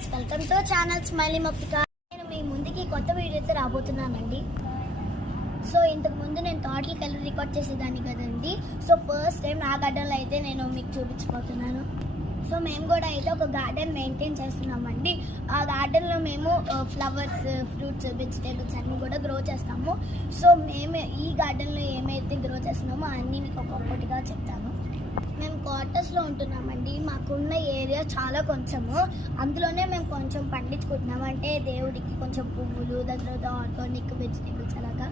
Guys, welcome to channel smiley మప్పిక. నేను మీ ముందుకి కొత్త వీడియోతో రాబోతున్నానండి. సో ఇంతకు ముందు నేను తోటలకి వెళ్ళి రికార్డ్ చేసేదాన్ని కదండి. సో ఫస్ట్ టైం నా గార్డెన్లో అయితే నేను మీకు చూపించబోతున్నాను. సో మేము కూడా అయితే ఒక గార్డెన్ మెయింటైన్ చేస్తున్నామండి. ఆ గార్డెన్లో మేము ఫ్లవర్స్, ఫ్రూట్స్, వెజిటేబుల్స్ అన్నీ కూడా గ్రో చేస్తాము. సో మేము ఈ గార్డెన్లో ఏమైతే గ్రో చేస్తున్నామో అన్నీ మీకు ఒక్కొక్కటిగా చెప్తాను. మేము క్వార్టర్స్లో ఉంటున్నామండి. మాకున్న ఏరియా చాలా కొంచెము, అందులోనే మేము కొంచెం పండించుకుంటున్నాం. అంటే దేవుడికి కొంచెం పువ్వులు, దాని తర్వాత ఆర్గానిక్ వెజిటేబుల్స్ అలాగా.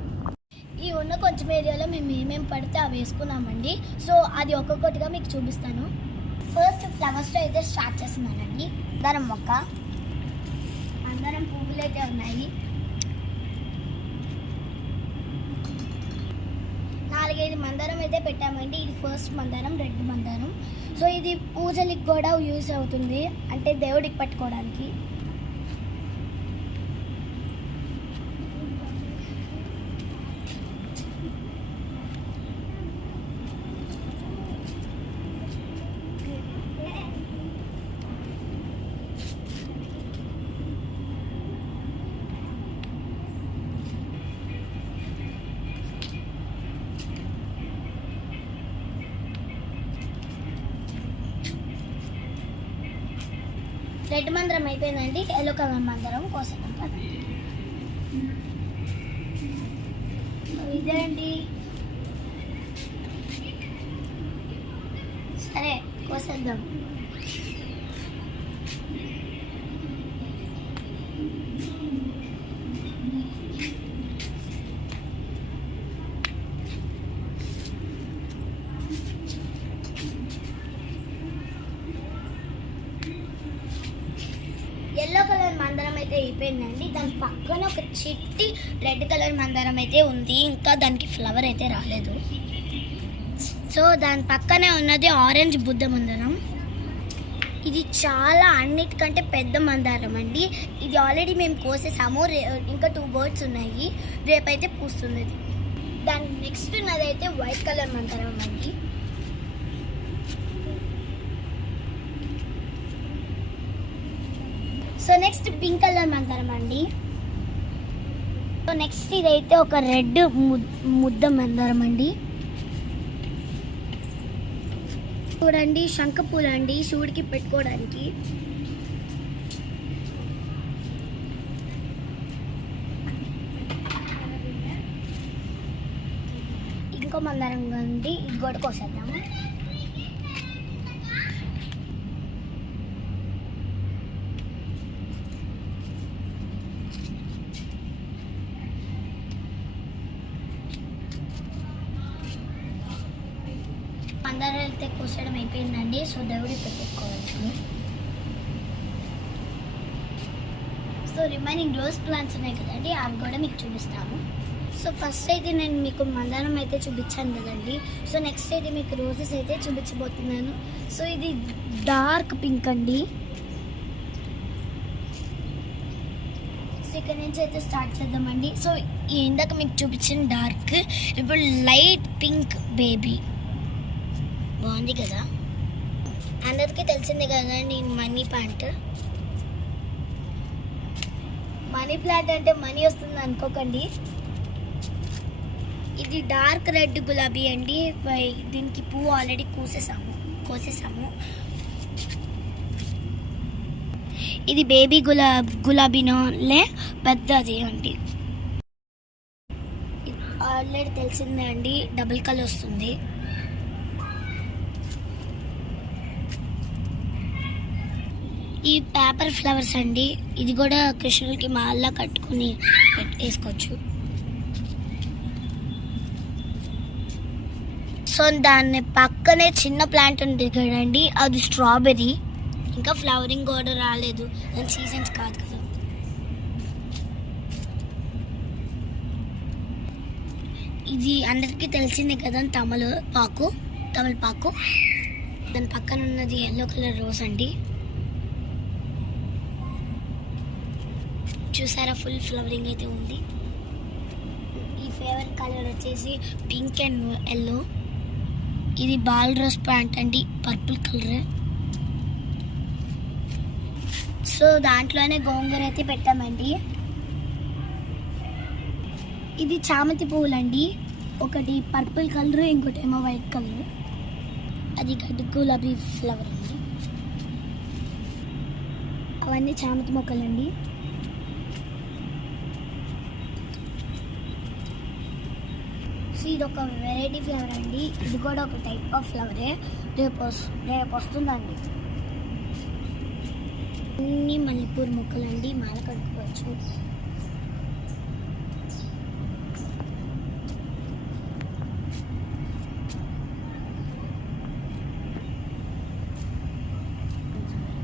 ఈ ఉన్న కొంచెం ఏరియాలో మేము ఏమేమి పడితే అవి వేసుకున్నామండి. సో అది ఒక్కొక్కటిగా మీకు చూపిస్తాను. ఫస్ట్ ఫ్లవర్స్తో అయితే స్టార్ట్ చేస్తున్నానండి. అందరం మొక్క, అందరం పువ్వులు అయితే ఉన్నాయి. 4-5 మందారం అయితే పెట్టామండి. ఇది ఫస్ట్ మందారం, రెడ్ మందారం. సో ఇది పూజలకి కూడా యూజ్ అవుతుంది, అంటే దేవుడికి పట్టుకోవడానికి. రెడ్ మందారం అయిపోయిందండి. ఎల్లో కలర్ మందారం కోసం ఇదేంటి, సరే కోసేద్దాం. ఎల్లో కలర్ మందారం అయితే అయిపోయిందండి. దాని పక్కన ఒక చిట్టి రెడ్ కలర్ మందారం అయితే ఉంది, ఇంకా దానికి ఫ్లవర్ అయితే రాలేదు. సో దాని పక్కనే ఉన్నది ఆరెంజ్ బుద్ధ మందారం. ఇది చాలా అన్నిటికంటే పెద్ద మందారం అండి. ఇది ఆల్రెడీ మేము కోసేసాము. ఇంకా 2 బర్డ్స్ ఉన్నాయి, రేపైతే పూస్తుంది. దాని నెక్స్ట్ ఉన్నది అయితే వైట్ కలర్ మందారం అండి. సో నెక్స్ట్ పింక్ కలర్ మందారం అండి. సో నెక్స్ట్ ఇదైతే ఒక రెడ్ ముద్ద మందారం అండి. చూడండి, శంఖపూలు అండి, శివుడికి పెట్టుకోవడానికి. ఇంకో మందారం అండి, ఇది కూడా కోసేద్దాము. మందారాలు అయితే కోసడం అయిపోయిందండి. సో దేవుడికి పెట్టేసుకోవాల్సింది. సో రిమైనింగ్ రోజ్ ప్లాంట్స్ ఉన్నాయి కదండి, అవి కూడా మీకు చూపిస్తాము. సో ఫస్ట్ అయితే నేను మీకు మందారం అయితే చూపించాను కదండి. సో నెక్స్ట్ అయితే మీకు రోజెస్ అయితే చూపించబోతున్నాను. సో ఇది డార్క్ పింక్ అండి. సో ఇక్కడ నుంచి అయితే స్టార్ట్ చేద్దామండి. సో ఇందాక మీకు చూపించిన డార్క్, ఇప్పుడు లైట్ పింక్ బేబీ. బాగుంది కదా, అందరికీ తెలిసిందే కదండి మనీ ప్లాంట్. మనీ ప్లాంట్ అంటే మనీ వస్తుంది అనుకోకండి. ఇది డార్క్ రెడ్ గులాబీ అండి. దీనికి పువ్వు ఆల్రెడీ కోసేసాము. ఇది బేబీ గులాబీనోలే పెద్దది అండి. ఆల్రెడీ తెలిసిందే అండి, డబుల్ కలర్ వస్తుంది. ఈ పేపర్ ఫ్లవర్స్ అండి, ఇది కూడా కృష్ణుడికి మాల్లా కట్టుకుని వేసుకోవచ్చు. సో దాని పక్కనే చిన్న ప్లాంట్ ఉంది కదండి, అది స్ట్రాబెర్రీ. ఇంకా ఫ్లవరింగ్ కూడా రాలేదు, దాని సీజన్స్ కాదు కదా. ఇది అందరికీ తెలిసిందే కదా, తమలపాకు. దాని పక్కన ఉన్నది ఎల్లో కలర్ రోజ్ అండి. చూసారా, ఫుల్ ఫ్లవరింగ్ అయితే ఉంది. ఈ ఫేవరెట్ కలర్ వచ్చేసి పింక్ అండ్ ఎల్లో. ఇది బాల్ రోజ్ ప్లాంట్ అండి, పర్పుల్ కలర్. సో దాంట్లోనే గోంగూర అయితే పెట్టామండి. ఇది చామంతి పువ్వులండి, ఒకటి పర్పుల్ కలర్, ఇంకోటి ఏమో వైట్ కలర్. అది గడ్డి గులాబీ ఫ్లవర్ అండి. అవన్నీ చామంతి మొక్కలండి. ఇది ఒక వెరైటీ ఫ్లవర్ అండి, ఇది కూడా ఒక టైప్ ఆఫ్ ఫ్లవరే. రేపు వస్తుందండి. అన్ని మల్లెపూర్ మొక్కలండి, మాల కట్టుకోవచ్చు.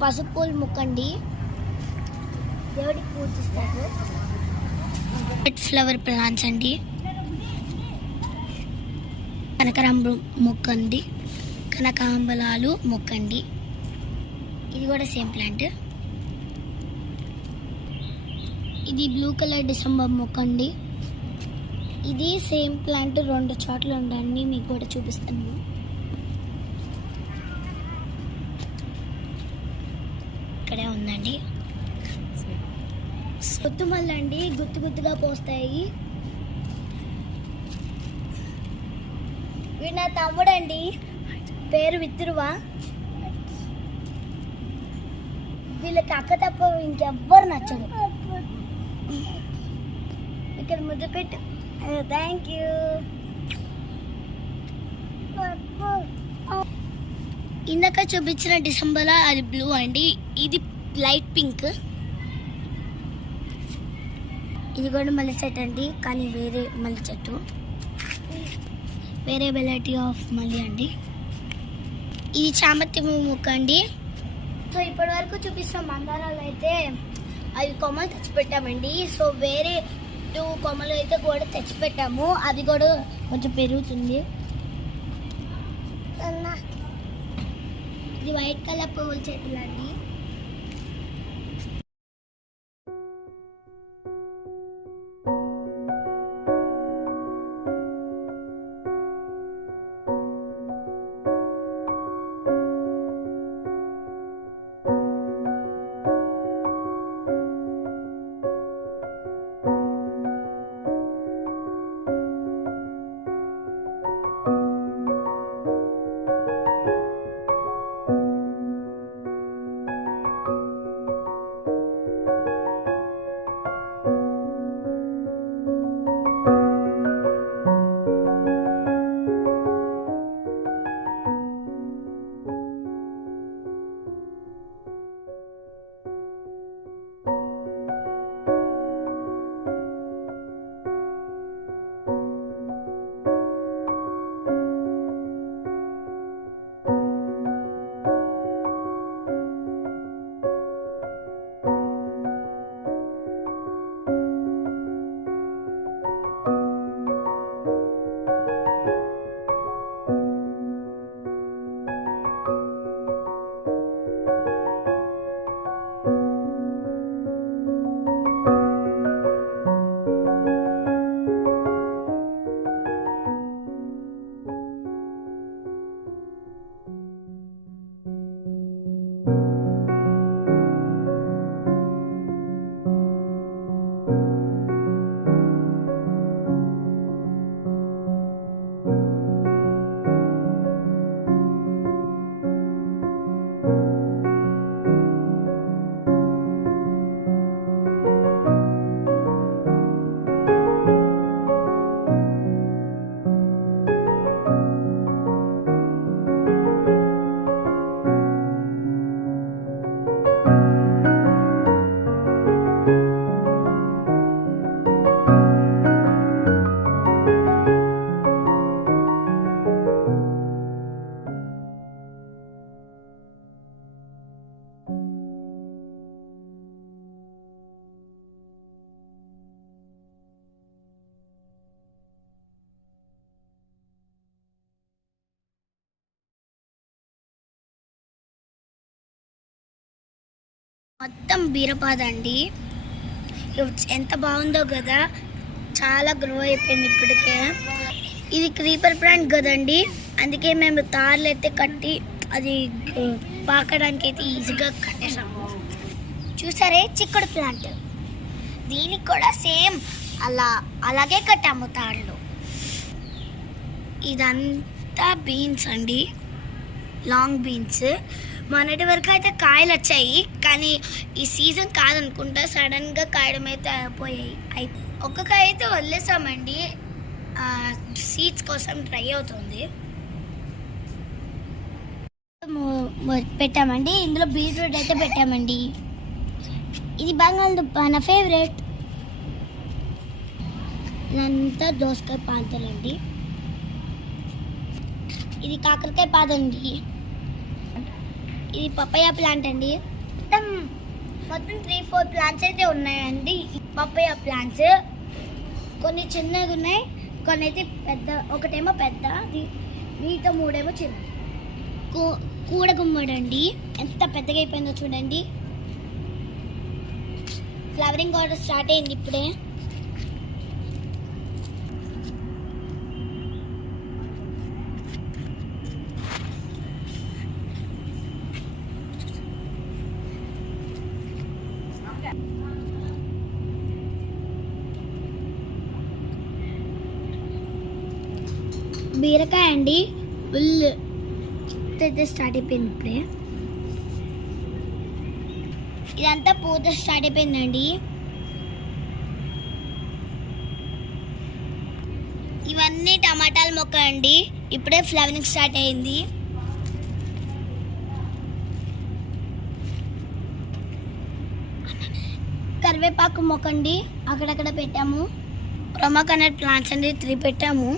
పసుపు పూల మొక్క అండి, దేవుడికి పూజిస్తారు. రెడ్ ఫ్లవర్ ప్లాంట్స్ అండి. కనకాంబరం మొక్క అండి, కనకాంబరాలు మొక్క అండి. ఇది కూడా సేమ్ ప్లాంట్. ఇది బ్లూ కలర్ డిసెంబర్ మొక్క అండి. ఇది సేమ్ ప్లాంట్ 2 చోట్ల ఉండండి, మీకు కూడా చూపిస్తాను. ఇక్కడే ఉందండి. గుత్తుమల్లండి, గుత్తు గుత్తుగా పోస్తాయి. వీడు నా తమ్ముడండి, పేరు విత్తురువా. వీళ్ళకి అక్క తప్ప ఇంకెవ్వరు నచ్చదు. ఇక్కడ ముద్దు పెట్టు. Thank you. ఇందాక చూపించిన డిసెంబర్ అది బ్లూ అండి, ఇది లైట్ పింక్. ఇది కూడా మల్లె చెట్టు అండి, కానీ వేరే మల్లె చెట్టు, వేరే వెరైటీ ఆఫ్ మల్లె అండి. ఇది చామంతి మొక్క అండి. సో ఇప్పటి వరకు చూపిస్తున్న మందారాలు అయితే అవి కొమ్మలు తెచ్చిపెట్టామండి. సో వేరే 2 కొమ్మలు అయితే కూడా తెచ్చిపెట్టాము, అది కూడా కొంచెం పెరుగుతుంది. ఇది వైట్ కలర్ పువ్వుల చెట్లు అండి. మొత్తం బీరపాద అండి. ఎంత బాగుందో కదా, చాలా గ్రో అయిపోయింది ఇప్పటికే. ఇది క్రీపర్ ప్లాంట్ కదండి, అందుకే మేము తార్లు అయితే కట్టి అది పాకడానికి అయితే ఈజీగా కట్టేసాము. చూసారే చిక్కుడు ప్లాంట్, దీనికి కూడా సేమ్ అలాగే కట్టాము తాళ్ళు. ఇదంతా బీన్స్ అండి, లాంగ్ బీన్స్. మొన్నటి వరకు అయితే కాయలు వచ్చాయి, కానీ ఈ సీజన్ కాదనుకుంటా సడన్గా కాయడం అయితే అయిపోయాయి. ఒక్క కాయ అయితే వదిలేసామండి, సీడ్స్ కోసం ట్రై అవుతుంది. పెట్టామండి, ఇందులో బీట్రూట్ అయితే పెట్టామండి. ఇది బంగాళదుంప నా ఫేవరెట్. ఇదంతా దోసకాయ పాంతలండి. ఇది కాకరకాయ పాదండి. ఇది పప్పయ్య ప్లాంట్ అండి. మొత్తం 3-4 ప్లాంట్స్ అయితే ఉన్నాయండి పప్పయ్య ప్లాంట్స్. కొన్ని చిన్నగా ఉన్నాయి, కొన్ని అయితే పెద్ద, ఒకటేమో పెద్ద, మిగతా 3 ఏమో చిన్న. కూడ గుమ్మడండి, ఎంత పెద్దగా అయిపోయిందో చూడండి. ఫ్లవరింగ్ ఆర్డర్ స్టార్ట్ అయింది ఇప్పుడే. బీరకాయ అండి, ఫుల్ అయితే స్టార్ట్ అయిపోయింది ఇప్పుడే. ఇదంతా పూత స్టార్ట్ అయిపోయిందండి. ఇవన్నీ టమాటాల మొక్క అండి, ఇప్పుడే ఫ్లవరింగ్ స్టార్ట్ అయింది. కరివేపాకు మొక్క అండి, అక్కడక్కడ పెట్టాము. ప్రొమోకనట్ ప్లాంట్స్ అండి 3 పెట్టాము.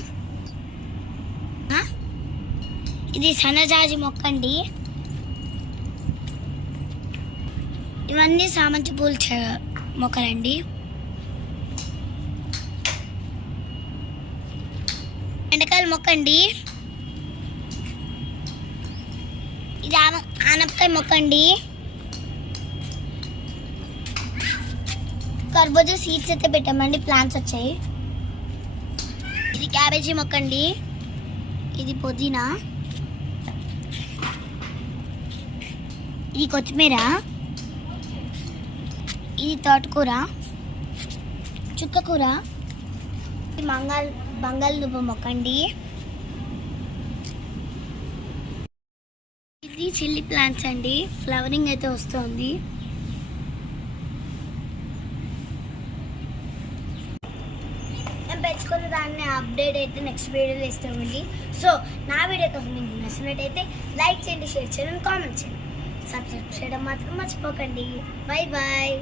ఇది సన్నజాజి మొక్క అండి. ఇవన్నీ సామంతి పూల మొక్కలండి. బెండకాయల మొక్క అండి. ఇది ఆనపకాయ మొక్క అండి. కర్బూజా సీడ్స్ అయితే పెట్టామండి, ప్లాంట్స్ వచ్చాయి. ఇది క్యాబేజీ మొక్క అండి. ఇది పుదీనా. ఇది కొత్తిమీర. ఇది తోటకూర, చుక్కకూర. ఇది బంగాళదుంప మొక్క అండి. ఇది చిల్లీ ప్లాంట్స్ అండి, ఫ్లవరింగ్ అయితే వస్తుంది. మేము పెంచుకున్న దాన్ని అప్డేట్ అయితే నెక్స్ట్ వీడియోలో ఇస్తామండి. సో నా వీడియో కోసం మీకు నచ్చినట్టయితే లైక్ చేయండి, షేర్ చేయండి, కామెంట్ చేయండి. సబ్స్క్రైబ్ చేయడం మాత్రం మర్చిపోకండి. Bye bye.